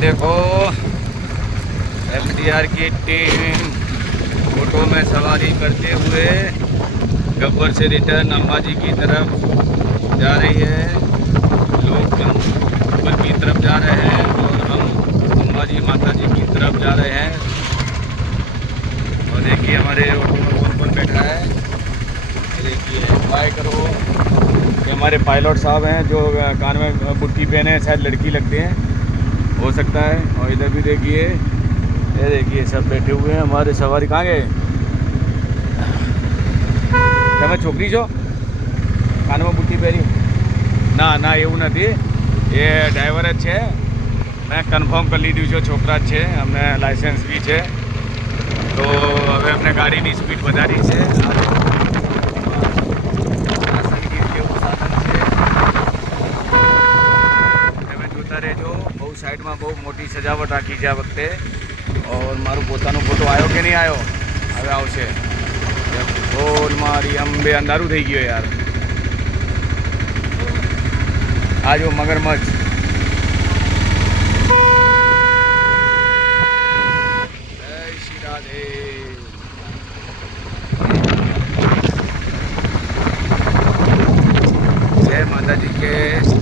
देखो एमडीआर की team auto में सवारी करते हुए गब्बर से रिटर्न अंबाजी की तरफ जा रही है। लोग गब्बर की तरफ जा रहे हैं और हम अंबाजी माता जी की तरफ जा रहे हैं। और देखिए हमारे ऑटो में कौन बैठा है, देखिए बाय करो। ये हमारे पायलट साहब हैं जो कान में बुट्टी पहने हैं, शायद लड़की लगते हैं, हो सकता है। और इधर भी देखिए, ये देखिए सब बैठे हुए हैं। हमारे सवारी कहाँ गए? તમે છોકરી છો? કાનમાં બુટ્ટી પહેરી? ના ના એવું નથી, એ ડ્રાઈવર જ છે। મેં કન્ફર્મ કરી લીધું છે, છોકરા જ છે, અમને લાઇસન્સ બી છે। તો હવે અમને ગાડીની સ્પીડ વધારી છે। સંગીત જેવું સાધન છે, તમે જોતા રહેજો। બહુ સાઈડમાં બહુ મોટી સજાવટ રાખી છે આ વખતે। और મારું પોતાનો ફોટો આવ્યો કે નહીં આવ્યો? હવે આવશે। બોલ મારી અંબે, અંધારું થઈ ગયું યાર। આ જો મગરમચ્છ, જય શ્રી રાધે। जय माता जी के।